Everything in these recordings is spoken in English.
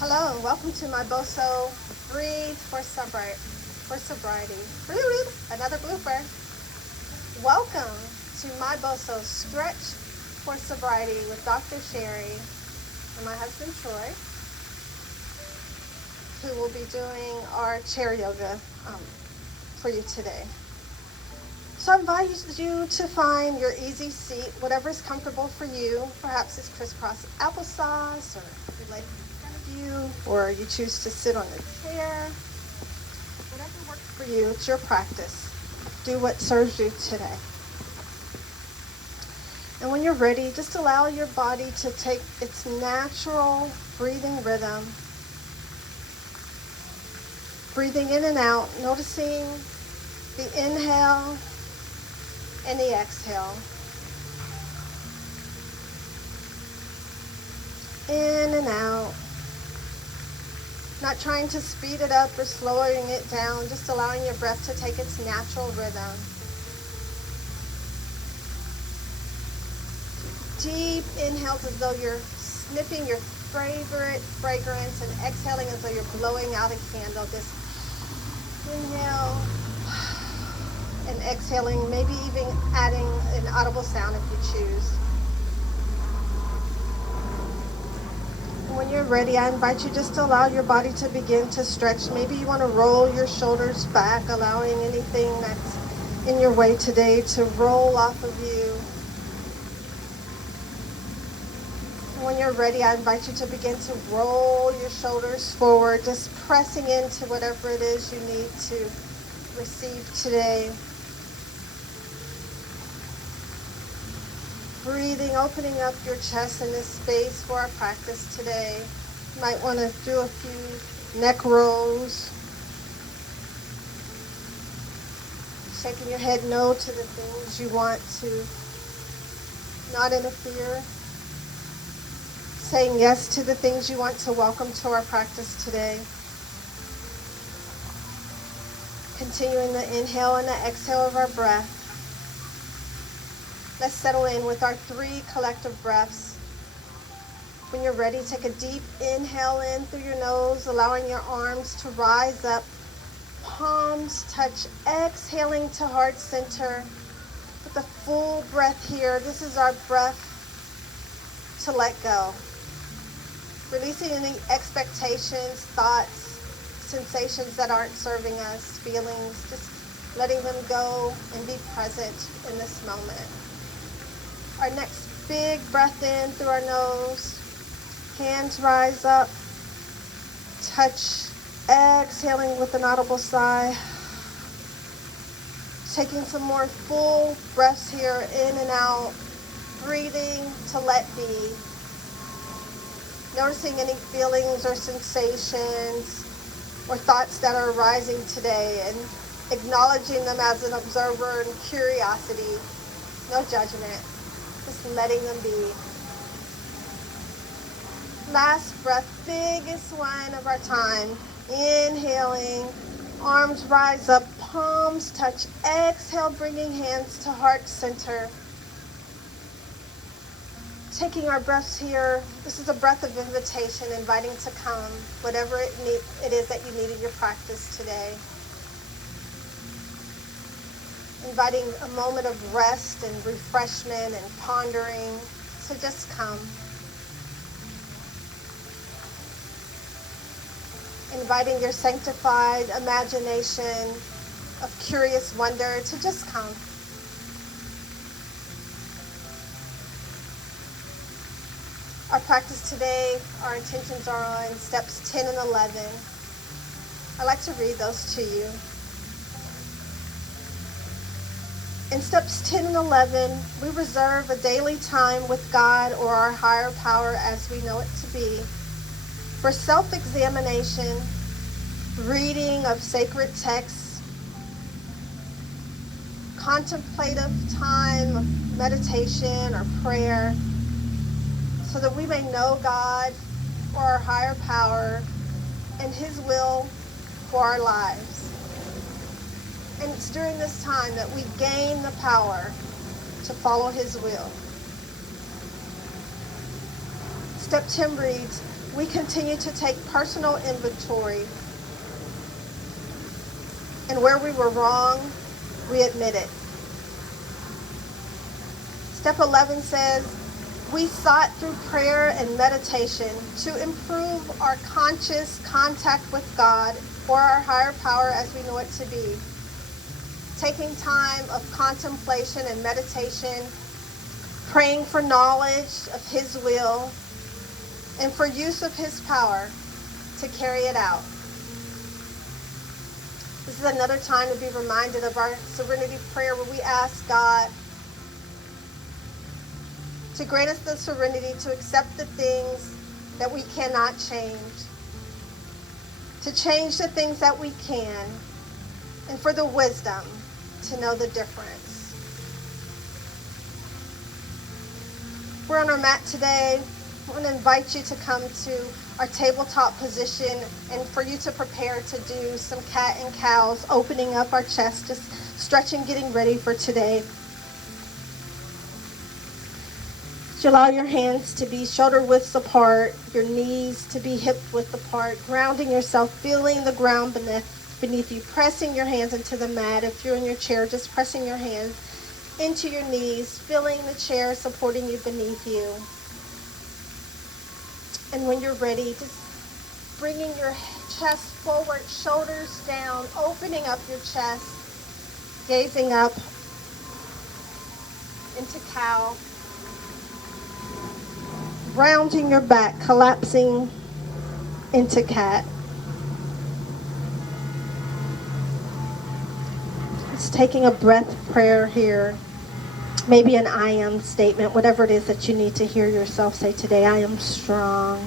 Hello and welcome to my Boso Breathe for Sobriety. Another blooper. Welcome to my Boso Stretch for Sobriety with Dr. Sherry and my husband Troy, who will be doing our chair yoga for you today. So I invite you to find your easy seat, whatever is comfortable for you. Perhaps it's crisscross applesauce, or you lay in front of you, or you choose to sit on a chair. Whatever works for you, it's your practice. Do what serves you today. And when you're ready, just allow your body to take its natural breathing rhythm. Breathing in and out, noticing the inhale and the exhale. In and out. Not trying to speed it up or slowing it down, just allowing your breath to take its natural rhythm. Deep inhales as though you're sniffing your favorite fragrance and exhaling as though you're blowing out a candle. This inhale and exhaling, maybe even adding an audible sound if you choose. And when you're ready, I invite you just to allow your body to begin to stretch. Maybe you want to roll your shoulders back, allowing anything that's in your way today to roll off of you. And when you're ready, I invite you to begin to roll your shoulders forward, just pressing into whatever it is you need to receive today. Breathing, opening up your chest in this space for our practice today. You might want to do a few neck rolls. Shaking your head no to the things you want to not interfere. Saying yes to the things you want to welcome to our practice today. Continuing the inhale and the exhale of our breath. Let's settle in with our 3 collective breaths. When you're ready, take a deep inhale in through your nose, allowing your arms to rise up. Palms touch, exhaling to heart center. With a full breath here, this is our breath to let go. Releasing any expectations, thoughts, sensations that aren't serving us, feelings, just letting them go and be present in this moment. Our next big breath in through our nose. Hands rise up. Touch. Exhaling with an audible sigh. Taking some more full breaths here, in and out. Breathing to let be. Noticing any feelings or sensations or thoughts that are arising today, and acknowledging them as an observer and curiosity. No judgment. Just letting them be. Last breath, biggest one of our time. Inhaling, arms rise up, palms touch. Exhale, bringing hands to heart center. Taking our breaths here, this is a breath of invitation, inviting to come, whatever it is that you need in your practice today. Inviting a moment of rest and refreshment and pondering, so just come. Inviting your sanctified imagination of curious wonder to just come. Our practice today, our intentions are on steps 10 and 11. I'd like to read those to you. In steps 10 and 11, we reserve a daily time with God or our higher power as we know it to be, for self-examination, reading of sacred texts, contemplative time of meditation or prayer, so that we may know God or our higher power and His will for our lives. And it's during this time that we gain the power to follow His will. Step 10 reads, we continue to take personal inventory. And where we were wrong, we admit it. Step 11 says, we sought through prayer and meditation to improve our conscious contact with God or our higher power as we know it to be. Taking time of contemplation and meditation, praying for knowledge of His will and for use of His power to carry it out. This is another time to be reminded of our serenity prayer where we ask God to grant us the serenity to accept the things that we cannot change, to change the things that we can, and for the wisdom to know the difference. We're on our mat today. I want to invite you to come to our tabletop position and for you to prepare to do some cat and cows, opening up our chest, just stretching, getting ready for today. You allow your hands to be shoulder widths apart, your knees to be hip width apart, grounding yourself, feeling the ground beneath you, pressing your hands into the mat. If you're in your chair, just pressing your hands into your knees, feeling the chair supporting you beneath you. And when you're ready, just bringing your chest forward, shoulders down, opening up your chest, gazing up into cow. Rounding your back, collapsing into cat. Just taking a breath prayer here. Maybe an I am statement, whatever it is that you need to hear yourself say today. I am strong.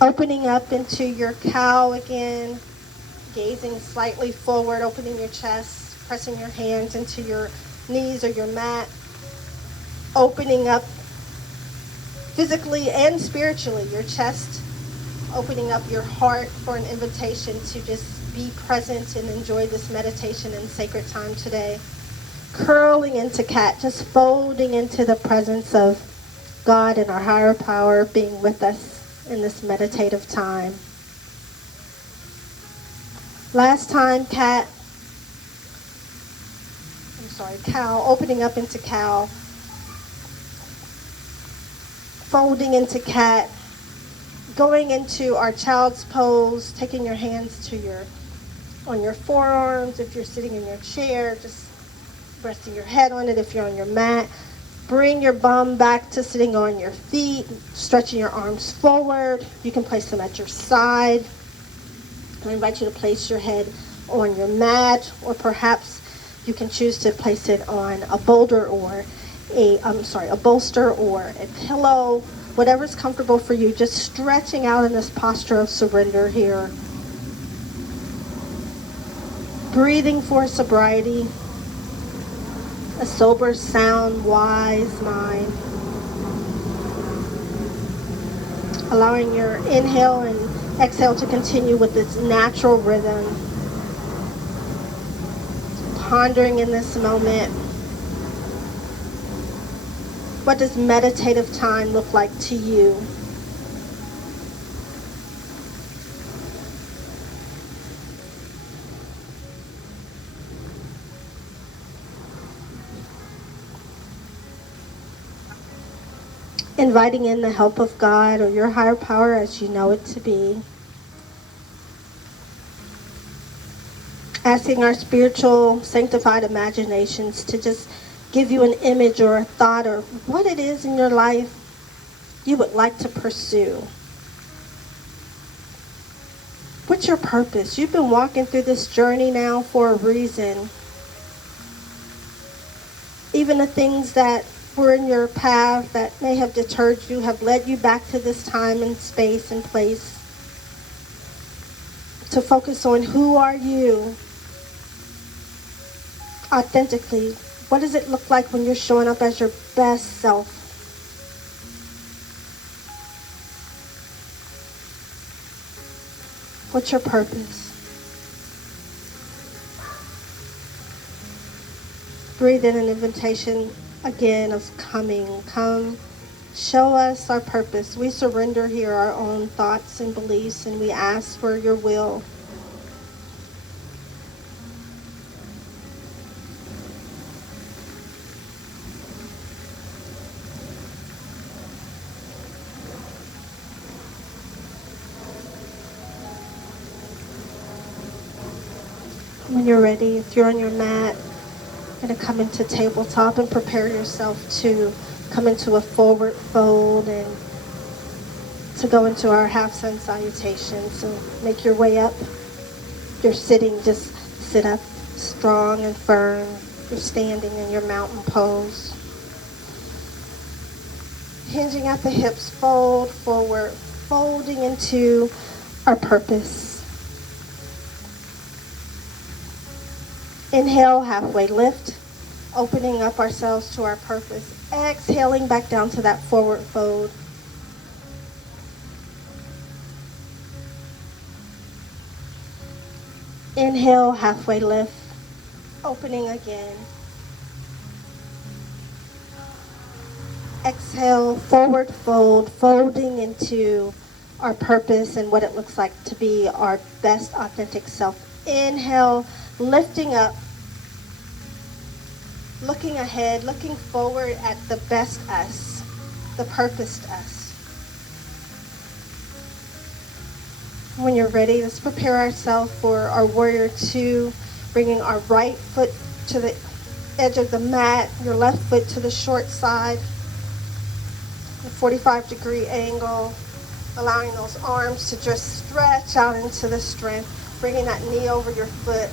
Opening up into your cow again. Gazing slightly forward, opening your chest, pressing your hands into your knees or your mat. Opening up physically and spiritually, your chest, opening up your heart for an invitation to just be present and enjoy this meditation and sacred time today. Curling into cat, just folding into the presence of God and our higher power being with us in this meditative time. Last time, cow, opening up into cow. Folding into cat, going into our child's pose, taking your hands on your forearms. If you're sitting in your chair, just resting your head on it. If you're on your mat, bring your bum back to sitting on your feet, stretching your arms forward. You can place them at your side. I invite you to place your head on your mat, or perhaps you can choose to place it on a boulder or a bolster or a pillow, whatever's comfortable for you. Just stretching out in this posture of surrender here. Breathing for sobriety, a sober, sound, wise mind. Allowing your inhale and exhale to continue with its natural rhythm. Pondering in this moment. What does meditative time look like to you? Inviting in the help of God or your higher power as you know it to be. Asking our spiritual, sanctified imaginations to just give you an image or a thought or what it is in your life you would like to pursue. What's your purpose? You've been walking through this journey now for a reason. Even the things that were in your path that may have deterred you have led you back to this time and space and place to focus on who are you authentically. What does it look like when you're showing up as your best self? What's your purpose? Breathe in an invitation again of coming. Come Show us our purpose. We surrender here our own thoughts and beliefs, and we ask for your will. When you're ready, if you're on your mat, you're going to come into tabletop and prepare yourself to come into a forward fold and to go into our half sun salutation. So make your way up. If you're sitting, just sit up strong and firm. If you're standing in your mountain pose. Hinging at the hips, fold forward, folding into our purpose. Inhale, halfway lift, opening up ourselves to our purpose. Exhaling back down to that forward fold. Inhale, halfway lift, opening again. Exhale, forward fold, folding into our purpose and what it looks like to be our best authentic self. Inhale, lifting up, looking ahead, looking forward at the best us, the purposed us. When you're ready, let's prepare ourselves for our warrior two, bringing our right foot to the edge of the mat, your left foot to the short side, a 45-degree angle, allowing those arms to just stretch out into the strength. Bringing that knee over your foot,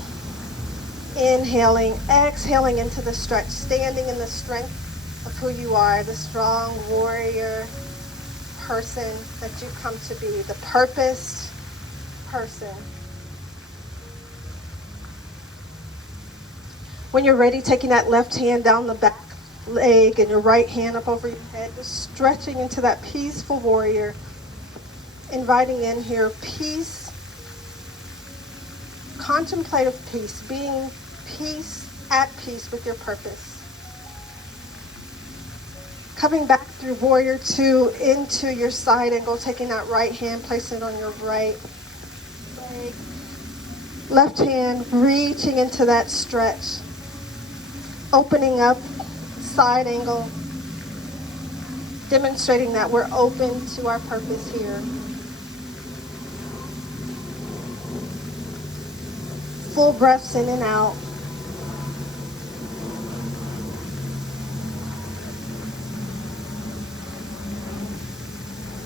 inhaling, exhaling into the stretch, standing in the strength of who you are, the strong warrior person that you come to be, the purposed person. When you're ready, taking that left hand down the back leg and your right hand up over your head, just stretching into that peaceful warrior, inviting in here peace, contemplative peace, being at peace with your purpose. Coming back through warrior two into your side angle, taking that right hand, placing it on your right leg. Left hand reaching into that stretch. Opening up, side angle, demonstrating that we're open to our purpose here. Full breaths in and out.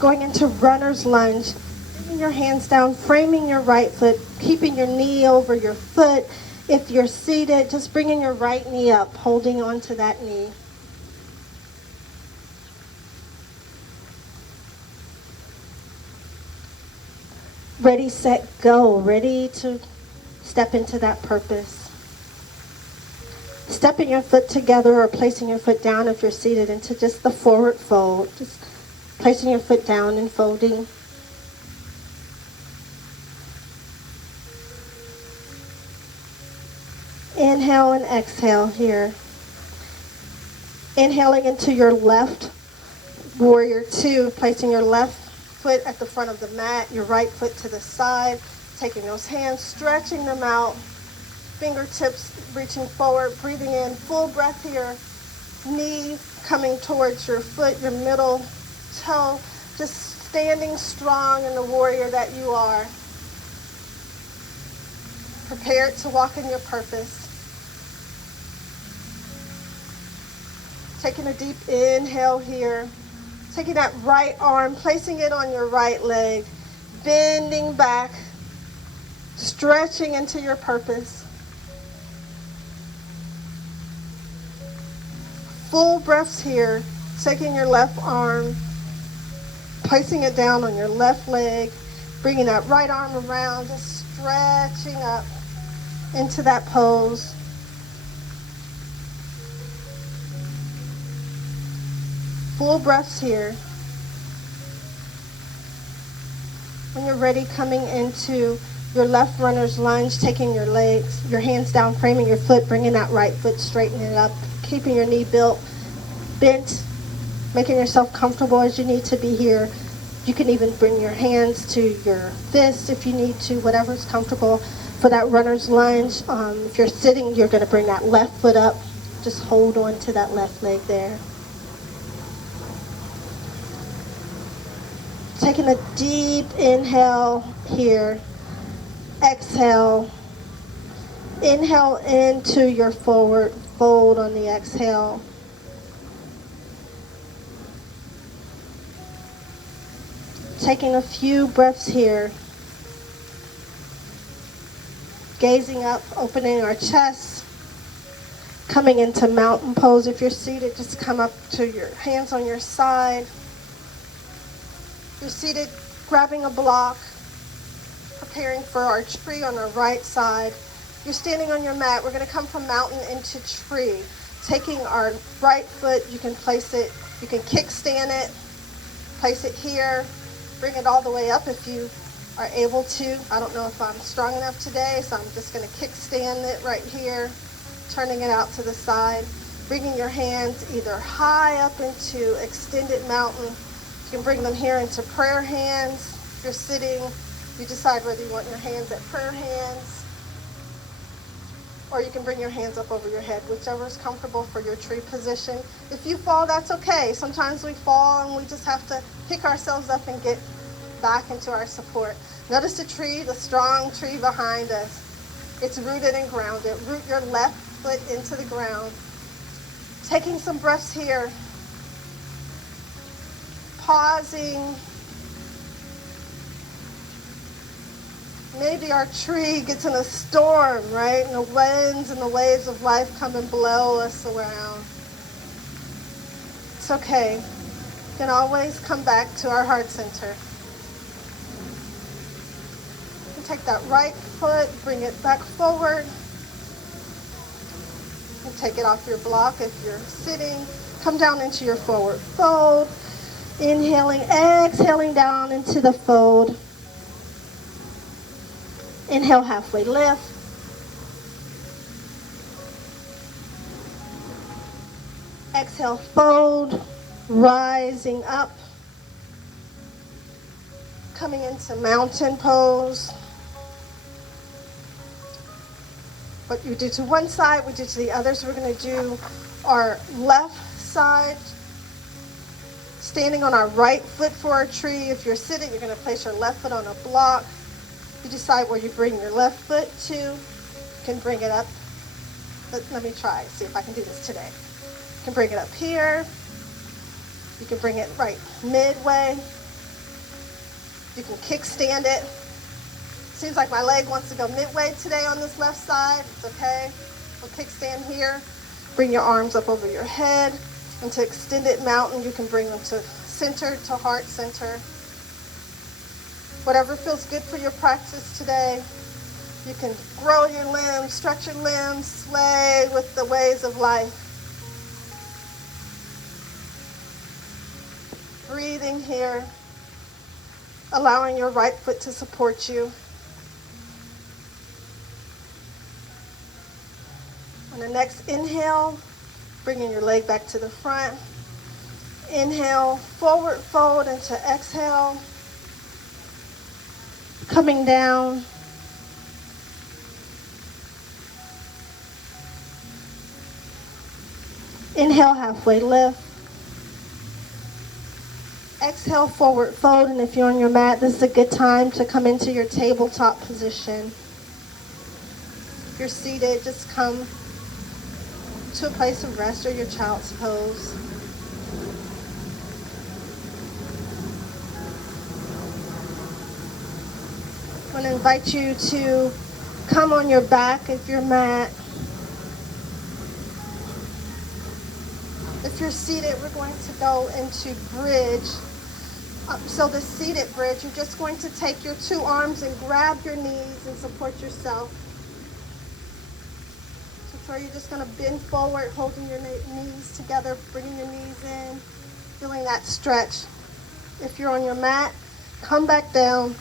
Going into runner's lunge, bringing your hands down, framing your right foot, keeping your knee over your foot. If you're seated, just bringing your right knee up, holding onto that knee. Ready, set, go. Ready to step into that purpose. Stepping your foot together or placing your foot down if you're seated into just the forward fold. Just placing your foot down and folding. Inhale and exhale here. Inhaling into your left warrior two, placing your left foot at the front of the mat, your right foot to the side. Taking those hands, stretching them out, fingertips reaching forward, breathing in, full breath here, knee coming towards your foot, your middle toe, just standing strong in the warrior that you are. Prepared to walk in your purpose. Taking a deep inhale here, taking that right arm, placing it on your right leg, bending back, stretching into your purpose. Full breaths here, taking your left arm, placing it down on your left leg, bringing that right arm around, just stretching up into that pose. Full breaths here. When you're ready, coming into your left runner's lunge, taking your legs, your hands down, framing your foot, bringing that right foot, straightening it up, keeping your knee bent, making yourself comfortable as you need to be here. You can even bring your hands to your fists if you need to, whatever's comfortable. For that runner's lunge, if you're sitting, you're going to bring that left foot up. Just hold on to that left leg there. Taking a deep inhale here. Exhale. Inhale into your forward fold on the exhale. Taking a few breaths here. Gazing up, opening our chest. Coming into mountain pose. If you're seated, just come up to your hands on your side. If you're seated, grabbing a block, preparing for our tree on our right side. If you're standing on your mat, we're going to come from mountain into tree. Taking our right foot, you can place it, you can kickstand it, place it here, bring it all the way up if you are able to. I don't know if I'm strong enough today, so I'm just going to kickstand it right here, turning it out to the side, bringing your hands either high up into extended mountain. You can bring them here into prayer hands. If you're sitting, you decide whether you want your hands at prayer hands, or you can bring your hands up over your head, whichever is comfortable for your tree position. If you fall, that's okay. Sometimes we fall and we just have to pick ourselves up and get back into our support. Notice the tree, the strong tree behind us. It's rooted and grounded. Root your left foot into the ground. Taking some breaths here. Pausing. Maybe our tree gets in a storm, right? And the winds and the waves of life come and blow us around. It's okay. We can always come back to our heart center. You take that right foot, bring it back forward. And take it off your block if you're sitting. Come down into your forward fold. Inhaling, exhaling down into the fold. Inhale, halfway lift. Exhale, fold, rising up. Coming into mountain pose. What you do to one side, we do to the other. So we're going to do our left side, standing on our right foot for our tree. If you're sitting, you're going to place your left foot on a block. You decide where you bring your left foot to. You can bring it up. Let me try, see if I can do this today. You can bring it up here. You can bring it right midway. You can kickstand it. Seems like my leg wants to go midway today on this left side. It's okay. We'll kickstand here. Bring your arms up over your head. Into extended mountain, you can bring them to center, to heart center. Whatever feels good for your practice today. You can grow your limbs, stretch your limbs, sway with the ways of life. Breathing here, allowing your right foot to support you. On the next inhale, bringing your leg back to the front. Inhale, forward fold into exhale. Coming down. Inhale, halfway lift. Exhale, forward fold, and if you're on your mat, this is a good time to come into your tabletop position. If you're seated, just come to a place of rest or your child's pose. I want to invite you to come on your back if you're mat. If you're seated, we're going to go into bridge. So the seated bridge, you're just going to take your two arms and grab your knees and support yourself. So you're just going to bend forward, holding your knees together, bringing your knees in, feeling that stretch. If you're on your mat, come back down.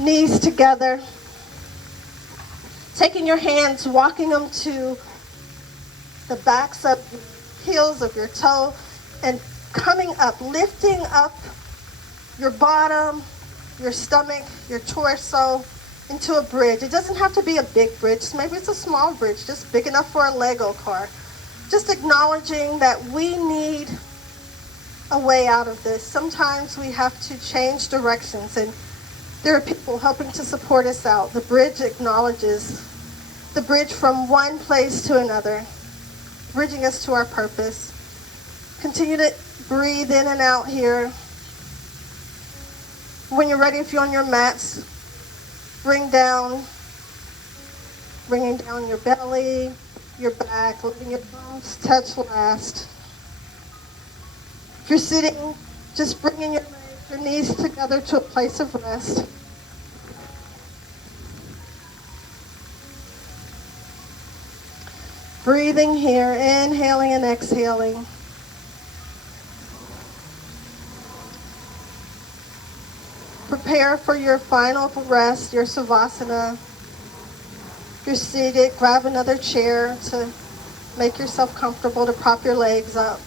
Knees together. Taking your hands, walking them to the backs of heels of your toe. and coming up, lifting up your bottom, your stomach, your torso into a bridge. It doesn't have to be a big bridge. Maybe it's a small bridge, just big enough for a Lego car. Just acknowledging that we need a way out of this. Sometimes we have to change directions, and there are people helping to support us out. The bridge acknowledges the bridge from one place to another, bridging us to our purpose. Continue to breathe in and out here. When you're ready, if you're on your mats, bringing down your belly, your back, letting your thumbs touch last. If you're sitting, just bringing your legs, your knees together to a place of rest. Breathing here, inhaling and exhaling. Prepare for your final rest, your savasana. If you're seated, grab another chair to make yourself comfortable, to prop your legs up.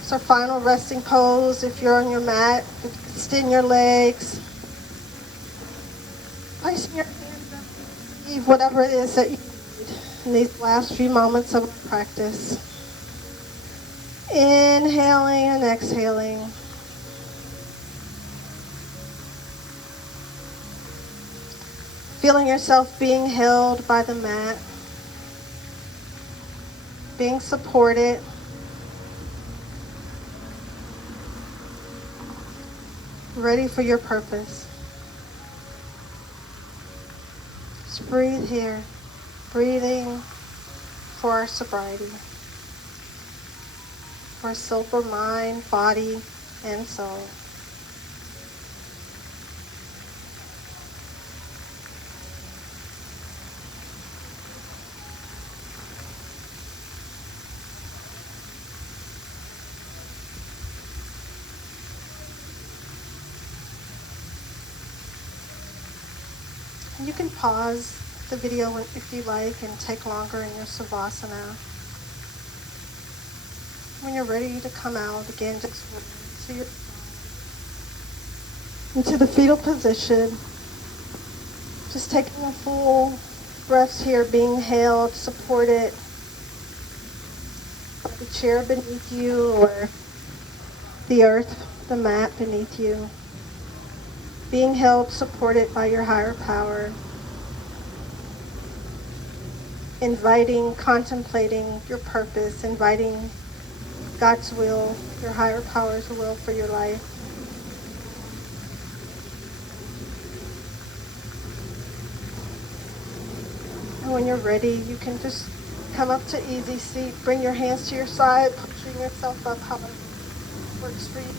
It's our final resting pose. If you're on your mat, extend your legs. Placing your hands up, receive whatever it is that you need in these last few moments of our practice. Inhaling and exhaling. Feeling yourself being held by the mat, being supported. Ready for your purpose. Just breathe here, breathing for our sobriety, for a sober mind, body, and soul. You can pause the video if you like and take longer in your savasana. When you're ready to come out, again, just into the fetal position. Just taking a full breath here, being held, supported by the chair beneath you or the earth, the mat beneath you. Being held, supported by your higher power. Inviting, contemplating your purpose, inviting God's will, your higher power's will for your life. And when you're ready, you can just come up to easy seat, bring your hands to your side, pushing yourself up however works for you.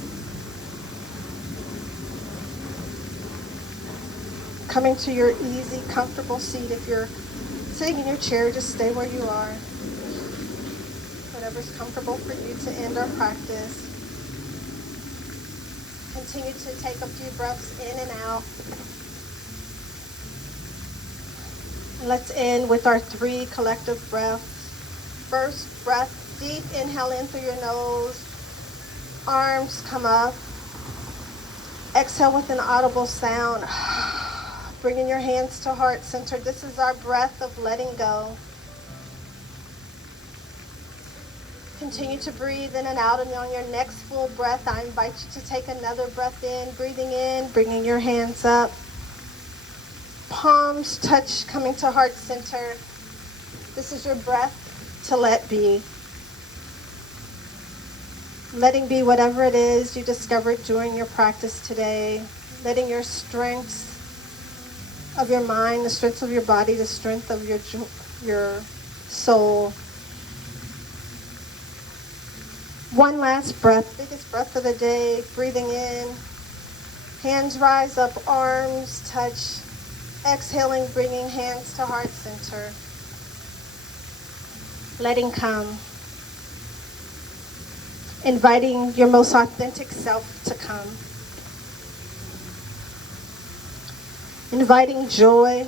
Coming to your easy, comfortable seat. If you're sitting in your chair, just stay where you are. Whatever's comfortable for you to end our practice. Continue to take a few breaths in and out. And let's end with our 3 collective breaths. First breath, deep inhale in through your nose. Arms come up. Exhale with an audible sound. Bringing your hands to heart center. This is our breath of letting go. Continue to breathe in and out, and on your next full breath, I invite you to take another breath in, breathing in, bringing your hands up. Palms touch, coming to heart center. This is your breath to let be. Letting be whatever it is you discovered during your practice today. Letting your strengths of your mind, the strength of your body, the strength of your soul. One last breath, biggest breath of the day, breathing in. Hands rise up, arms touch. Exhaling, bringing hands to heart center. Letting come. Inviting your most authentic self to come. Inviting joy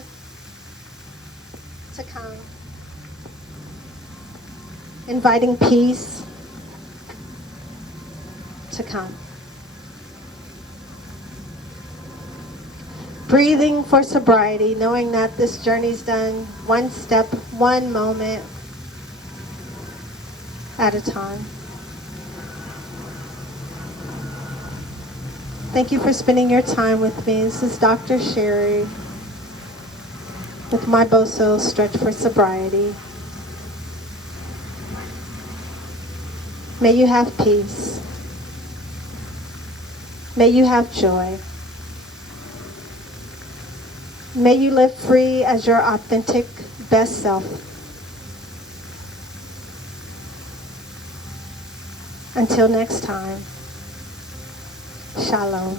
to come. inviting peace to come. Breathing for sobriety, knowing that this journey's done one step, one moment at a time. Thank you for spending your time with me. This is Dr. Sherry with my Boso Stretch for Sobriety. May you have peace. May you have joy. May you live free as your authentic best self. Until next time, shalom.